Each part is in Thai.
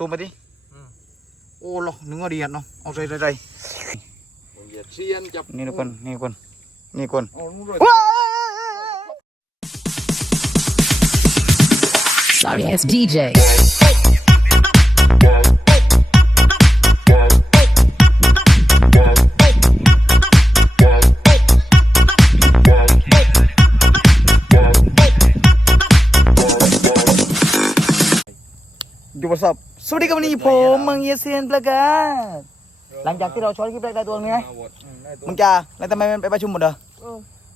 ซูมไปดิอืมโอ้หรอเนื้อดีอะเนาะเอาใจใจใจผมเหยียดเชียนจับนี่ทุกคนนี่ทุกคนนี่ทุกคนเอานู่นเลยว้าย Sorry ass DJ. สบสวัสดีครับวันนี้ผมมังเยเซียนประกาศหลังจากที่เราช้อนคลิปแรกได้ตัวนี้ไงมาหมดอืมได้ตัวมึงจะแล้วทำไมมันไปประชุมหมดเหรอ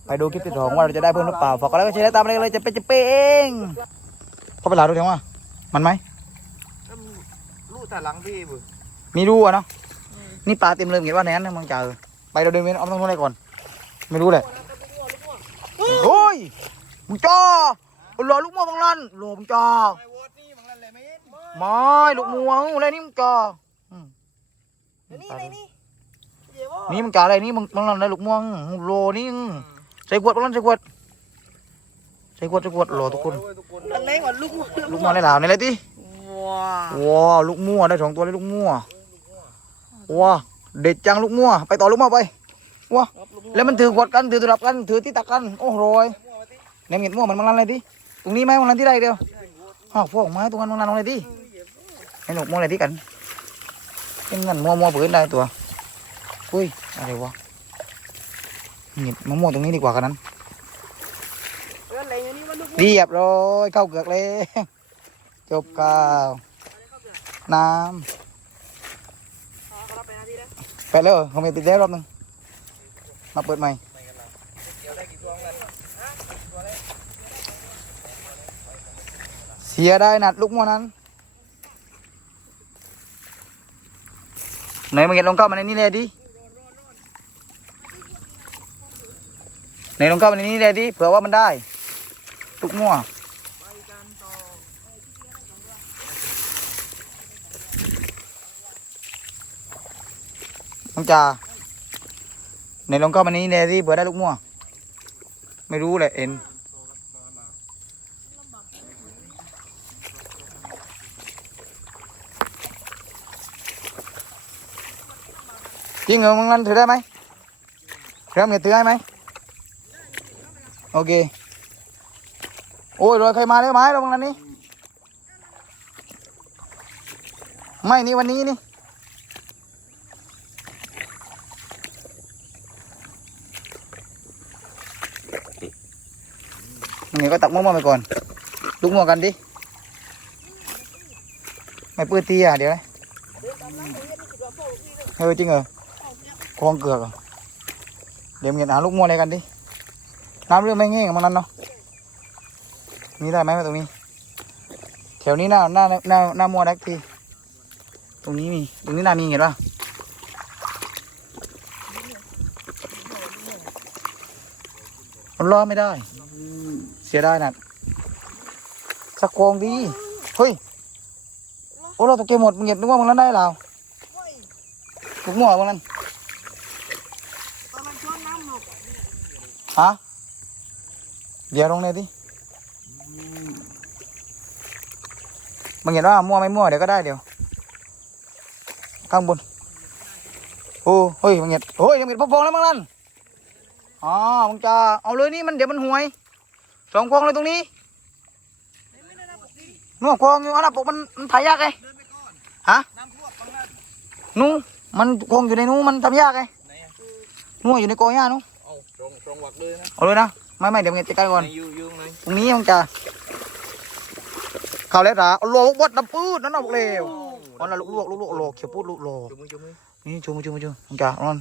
ไปดูคลิปที่สองว่าเราจะได้เพิ่มหรือเปล่าฝากกดไลค์กดแชร์และตามไปเลยจะเป็นจะเป็นเองเขาไปหลาดูเถอะว่ามันไหมลูกแต่หลังพี่บุมีรูอะเนาะนี่ปลาเต็มเลยเห็นว่าในนั้นนะมึงจะเออไปเราเดินเว้นเอาตรงนู้นเลยก่อน ไม่รู้แหละโอ้ยมึงจ้ารอลูกมัวบางลันรอมึงจ้าไอ้ ไม่ลูกมัวอะไรนี่มึงจ้าอืมนี่ในนี่เดี๋ยวว่านี่มึงจ้าอะไรนี่มึงบางลันอะไรลูกม่วงโลนี่มึงใส่ขวดบางลันใส่ขวดใส่ขวดใส่ขวดรอทุกคนโอ้ยทุกคนอันไหนก่อนลูกลูกมัวในหลาวในอะไรดิว้าว้าวลูกมัวได้สองตัวเลยลูกมัวว้าเด็ดจังลูกมัวไปต่อลูกมัวไปว้าแล้วมันถือขวดกันถือตลับกันถือที่ตักกันโอ้โหยเนี่ยเห็นมัวมันบางลันอะไรดิตรงนี้ไหมบางลันที่ใดเดียวอ้าวพวกไม้ตรงนั้นบางลันตรงไหนดิ ให้หนุกมัวอะไรดิกันเป็นเงินมัวมัวเปืนได้ตัว อุ้ย อะไรวะเห็นมะม่วงตรงนี้ดีกว่ากันนั้นเรียบร้อยเข้าเกือกเลย จบข่าวน้ำไปแล้วเหรอเขาไม่ติดแล้วรอบนึง มาเปิดใหม่เดี๋ยวได้กี่ตัวกันเสียได้นัดลูกมัวนั้น ไหนมึงเห็นลงเข้ามาในนี้เลยดิไหนลงเข้ามาในนี้เลยดิเผื่อว่ามันได้ลูกมัวน้องจ่าไหนลงเข้ามาในนี้เลยดิเผื่อได้ลูกมัวไม่รู้เลยเอ็น จริงเหรอมึงนั่นถือได้ไหมเริ่มเงียถือให้ไหมโอเคโอ้ยรอยใครมาแล้วไหมเราบางนั้นนี่ไม่นี่วันนี้นี่มึงงก็ตักมั่วๆไปก่อนลุกมั่วกันดิไม่ปื้อนตีอะเดี๋ยวนะเออจริงเหรอ คลองเกลือกเดี๋ยวมึงหาลูกมัวอะไรกันดิ น้ำเรื่องไม่แง่งมันนั้นเนาะนี่ได้ไหมตรงนี้ แถวนี้หน้าหน้าหน้าหน้ามัวได้ทีตรงนี้มี ตรงนี้น่ามีเห็นป่ะมันรอไม่ได้ เสียได้นะสักโครงดี เฮ้ย โอ้เราตะเกียบหมดมึงเห็นนึกว่ามึงนั้นได้แล้วลูกมัวบางนั้น ตอนมันช้อนน้ำหนก ฮะเดี๋ยวลงเลยดิมึงเห็นว่ามั่วไม่มั่วเดี๋ยวก็ได้เดี๋ยว ข้างบน โอ้เฮ้ยมึงเห็นโอ้ยยังเห็นพอฟองแล้วมั้งนั่นอ๋อมึงจะเอาเลยนี่มันเดี๋ยวมันห่วยสองฟองเลยตรงนี้นู่นฟองอยู่อันนั้นปกมันมันถ่ายยากไงฮะนู่นมันฟองอยู่ในนู้นมันทำยากไงนู่นอยู่ในกอหญ้านู่น หวักเลยนะเอาเลยนะไม่ไม่เดี๋ยวมึงจะใกล้ก่อนในยูยูเลยตรงนี้มึงจะเข้าแล้วจ้าเอาโลกบดน้ำปืดนั่นน่ะบอกเร็วอ๋อนั่นลูกลวกลูกลวกโลเขียวพูดลูกโลจุ่มมือจุ่มมือนี่จูมือจูมือจูมึงจะนอน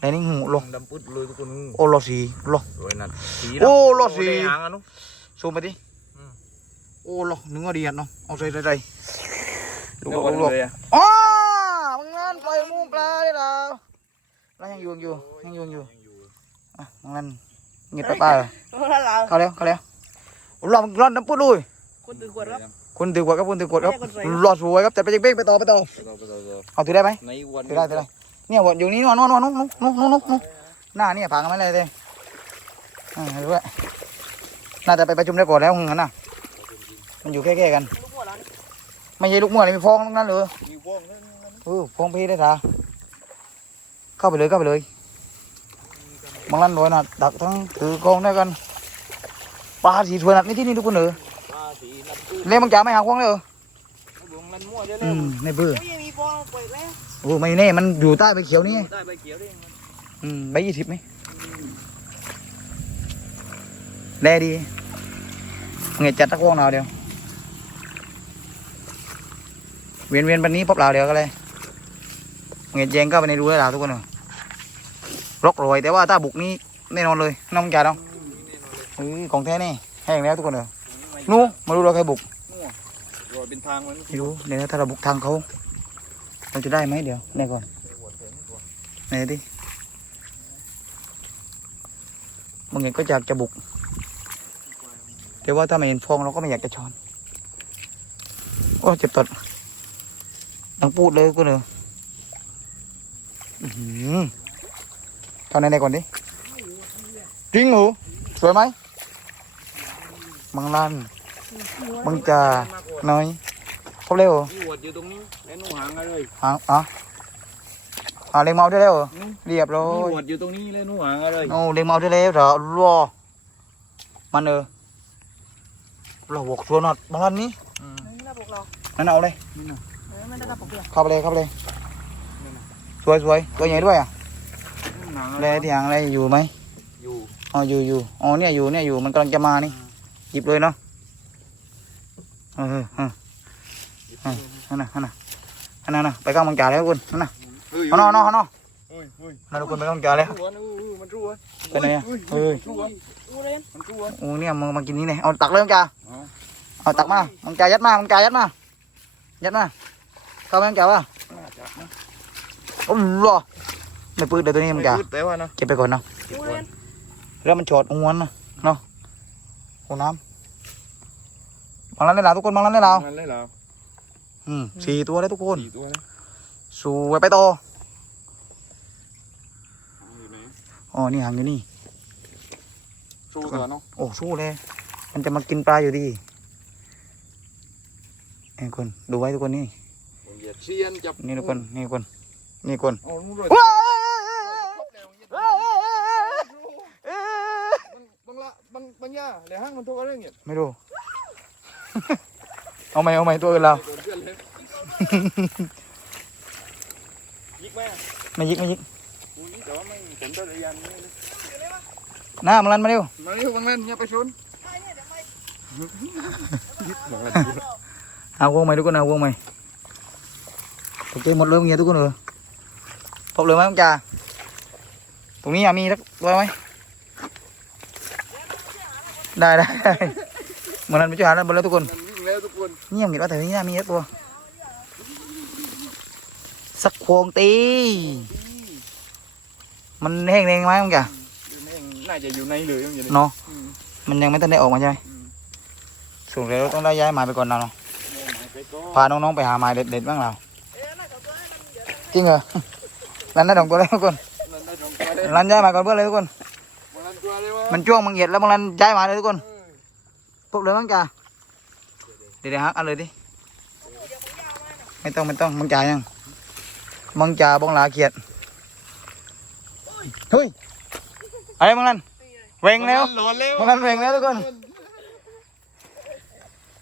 ในนี่หูโลดำปึ๊ดเลยทุกคนโอโลสีโลรวยนั่นสีโอ้รอดสีได้หางอะนุ๊กซูมไปดิอืมโอ้โลนึกว่าดีอะเนาะเอาใจใจใจลูกเดี๋ยวโลก่อนลูกโลเลยอะอ๋อมึงงั้นปล่อยมูปลาได้แล้วแล้วยังอยู่อยู่ยังอยู่อยู่อะ มึงงั้นเงียบไปป้าเลยแล้วเราเข้าแล้วเข้าแล้วรอมึงรอน้ำปืดลุยคนตื่นขวดครับคุณถือกวดครับคุณถือกวดครับไม่ได้คนสวยครับรอสวยครับจัดไปจิกเป้งไปต่อไปต่อไปต่อไปต่อไปต่อเอาถือได้ไหมในวันถือได้ถือได้เนี่ยวนอยู่นี่นอนนอนนอนนุ๊กนุ๊กนุ๊กนุ๊กนุ๊กนุ๊กหน้าเนี่ยพังกันไม่เลยเลยอ่าดูด้วยน่าจะไปประชุมได้ก่อนแล้วหงนั้นน่ะมันอยู่แค่ๆกันลูกหัวเราไม่ใช่ลูกมั่วเลยมีฟองทั้งนั้นเลยมีว่องนั่นนั่นเออฟองพี่ได้ท่าเข้าไปเลยเข้าไปเลย บางร้านรวยนะดักทั้งถือกองได้กันปลาสีถวยนัดนี่ที่นี่ทุกคนเออปลาสีนัดตู้เล่นมังจ่าไม่หาควงเลยเหรอดวงมันมั่วได้อืแล้วมไม่เบื่อโอ้ยมีฟองเปิดแล้วโอ้ไม่แน่มันอยู่ใต้ใบเขียวนี่ไงได้ใบเขียวได้ยังไงอืมใบยี่สิบไหมแลดีเงี้ยจัดตะกวงหน่อยเดียว เวียนเวียนปันนี้พบเราเดียวก็เลยเงี้ยแยงก็ไปในรูแล้วล่ะทุกคนเออ รกรวยแต่ว่าถ้าบุกนี้แน่นอนเลยน้องจ่าน้องเออของแท้นี่แห้งแล้วทุกคนเออนู้มาดูเราใครบุกรอยเป็นทางมันไม่รู้เดี๋ยวถ้าเราบุกทางเขาเราจะได้ไหมเดี๋ยวไหนก่อนไหนดิบางอย่างก็อยากจะบุกแต่ว่าถ้าไม่เห็นฟองเราก็ไม่อยากจะช้อนโอ้เจ็บตดดังปูดเลยกูเนอะอื้อ หือทำในในก่อนดิจริงเหรอสวยไหมบางลานบางจ่าน้อยครบเร็วเหรอนี่หวดอยู่ตรงนี้แล้วนู่นหางอะไรหาอะอ่าเล็งเมาได้แล้วเหรอนี่เรียบร้อนี่ยหวดอยู่ตรงนี้แล้วนู่นหางอะไรโอ้เล็งเมาได้แล้วเหรอรอมันเออเราบวกชัวร์หนอดบางร้านนี้อืมนี่นะพวกเรานั่นเอาเลยเออไม่ได้กระปุกเดียวเข้าไปเลยเข้าไปเลยสวยสวยตัวใหญ่ด้วยอะ หางอะอะไรไรที่หางอะไรอยู่ไหมอยู่อ๋ออยู่อยู่อ๋อเนี่ยอยู่เนี่ยอยู่มันกำลังจะมานี่หยิบเลยเนาะเออเออเออนั่นน่ะนั่นน่ะนั่นน่ะนั่นน่ะไปก้าวมังจ่าแล้วคุณนั่นน่ะเฮ้ยเอาเนาะเอาเนาะเอาเนาะเฮ้ยเฮ้ยนั่นทุกคนไปก้าวมังจ่าแล้วรั่วนะอู้มันรั่วไปไหนอะเอ้ยรั่วดูเลยมันรั่วโอ้เนี่ยมึงมากินนี่เลยเอาตักเลยมังจ่าอ๋อเอาตักมามังจ่ายัดมามังจ่ายัดมายัดมาเข้าไปมังจ่าป่ะน่าจะนะโอ้โห ไม่ปืดเลยตัวนี้มังจ่าไม่พูดแต่ว่านะเก็บไปก่อนเนาะเก็บดูไว้เลยแล้วมันฉอดงวนนะเนาะโอ้น้ำบางร้านได้ลาวทุกคนบางร้านได้ลาวงั้นเลยเหรออืมสี่ตัวเลยทุกคนสี่ตัวนะสวยไปต่ออยู่ไหนอ๋อนี่หางอยู่นี่สู้ตัวเนาะโอ้สู้เลยมันจะมากินปลาอยู่ดีนี่คนดูไว้ทุกคนนี่ผมเหยียดเชียนจับนี่ทุกคนนี่คนนี่คนเอานู่นเลยว้า บางละบางบางย่าเดี๋ยวห้าง มันโทรอะไรเงี้ยไม่รู้ เอาไหมเอาไหมตัวอื่นเรา โดนเพื่อนเลยยิกแม่ไม่ยิกไม่ยิกอุ้ยแต่ว่าไม่ผมต้นยันนี่นะหน้ามันรันมาเร็วมาเร็วบางนั่นอย่าไปชนบางนั่นเอาวงใหม่ทุกคนเอาวงใหม่โอเคหมดเลยเงี้ยทุกคนเออพบเลยไหมต้องจ่าตรงนี้อะมีสักตัวไหม ได้ได้ได้เหมือนนั้นไปช่วยหาด้านบนแล้วทุกคนมันวิ่งแล้วทุกคนเงียบเห็นว่าแต่ที่นี่น่ามีสักตัว สักโควงตีมันแห้งแรงไหมมึงจ่าอยู่ในน่าจะอยู่ในเลยอย่างเงี้ยเนาะมันยังไม่ทันได้ออกมาใช่ไหมส่งแล้วต้องได้ย้ายหมายไปก่อนเราเนาะไปก็พาน้องๆไปหาหมายเด็ดๆบ้างเราเออน่าจะตัวให้มันเดี๋ยวจริงเหรอรันได้สองตัวแล้วทุกคนนั่นได้สองตัวเลยรันย้ายหมายก่อนเพื่อนเลยทุกคน มันจ้วงมังเหยียดแล้วบางรันย้ายหมายเลยทุกคนพบเลยมั้งจ่าเดี๋ยวๆฮักเอันเลยดิไม่ต้องไม่ต้องมังจ่ายังมังจ่าบองหลาเขียดเฮ้ยอะไรบางรันเวงแล้วหลอนแล้วบางรันเวงแล้วทุกคน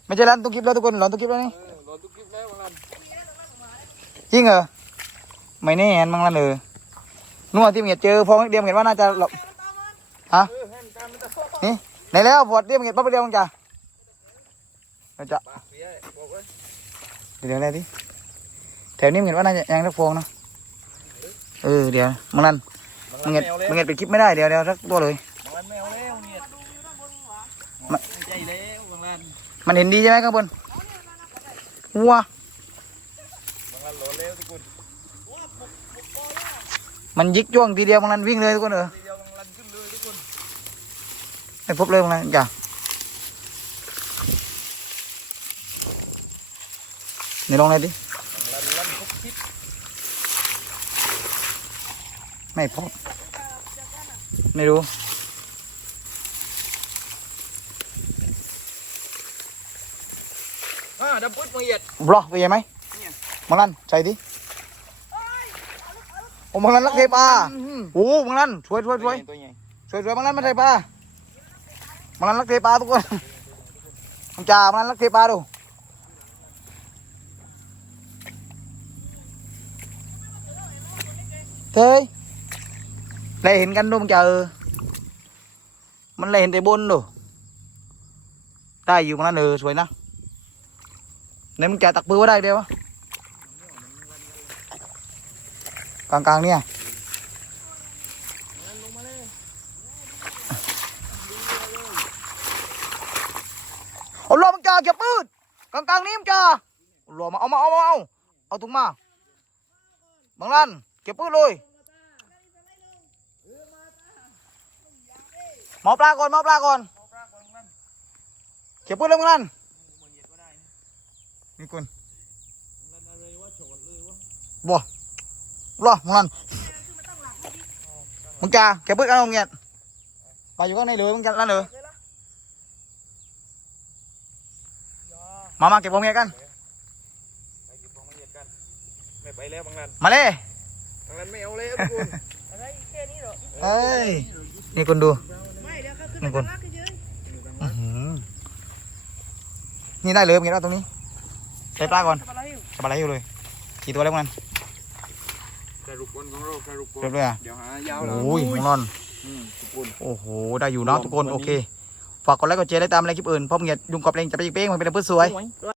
ไม่ใช่รันตุ๊กกิ๊บแล้วทุกคนหลอนตุ๊กกิ๊บแล้วนี่หลอนทุกคลิปแล้วบางนั่นจริงเหรอไม่แน่บางรันเลยนัวที่มึงเห็นเจอพอเดียวมึงเห็นว่าน่าจะหลบฮะเออให้มั นตามมันตะไหนแล้วพอเดียวมึงเห็นปั๊บเดียวมึงจ้ะเราจะปากเสียบอกไว้เดี๋ยวอะไรดิแถวนี้มึงเห็นว่าน่าจะยังสักฟองเนาะเออเดี๋ยวมึงนั่นมึงเห็นมึงเห็นปิดคลิปไม่ได้เดี๋ยวเดี๋ยวสักตัวเลยบางนั่นแมวแล้วเนี่ยมาใจแล้วบางนั่นมันเห็นดีใช่ไหมข้างบนวัวบางนั่นหลอนแล้วทุกคนมันยิกจ้วงทีเดียวมึงนั่นวิ่งเลยทุกคนเออ ทีเดียวบางนั่นขึ้นเลยทุกคน ไม่พบเลยมึงนั่นจ้ะไหนลองเลยดิบางนั่นลั่นทุกคลิปไม่พบ ไม่รู้อ่าได้น้ำพุมึงเหยียดบล็อกไปยังไหมมังลันใส่ดิโอ้มังลันรักเทปลาโอ้มังลันช่วยช่วยช่วยตัวใหญ่ช่วยช่วยมังลันมาเทปลา มังลันรักเทปลาทุกคนมังจ่ามังลันรักเทปลาดูเฮ้ยเลยเห็นกันดูมังจ่าเออมันเลยเห็นแต่บนดูได้อยู่มังลันเออสวยนะเนี่ยมึงจ่าตักปืนว่าได้เดียววะกลางๆเนี่ยเอาลอมึงจ่าเก็บปื กลางๆนี้มึงจ่าเอาลอมาเอามาเอามาเอาเอาถุงมาบางลันเก็บปืนเลยหมอปลาก่อนหมอปลาก่อนเก็บปืนเลยบางลันนี่คุณบ่รอมึงนันมึงจ่าแกเปิดกันเอาเงี้ยไปอยู่ข้างในเลยมึงจะนั่นเลย มามาเก็บของเงี้ยกันไปเก็บของมึงเหยียดกัน ไม่ไปแล้วบางรันมาเลยบางรันไม่เอาแล้วทุกคนอะไรแค่นี้เหรอเอ้ย นี่คุณดู ไม่เดี๋ยวเขาขึ้นนี่ไปคุณลากเฉยอื้อหือนี่ได้เลยมึงเงี้ยเอาตรงนี้ใส่ปลาก่อนทำอะไรอยู่จับอะไรอยู่เลย กี่ตัวแล้วมึงนั่นสรุปคนของเราสรุปคนเรียบร้อยอะเดี๋ยวหายาวแล้วโอ้ยมึงนอน อืมทุกคน โอ้โห ได้อยู่นะทุกคน โอเค ฝากกดไลค์กดแชร์ได้ตามอะไรคลิปอื่นเพราะมึงเงี้ยยุงกรอบเองจะไปยิงเป้งมันเป็นเพื่อนสวย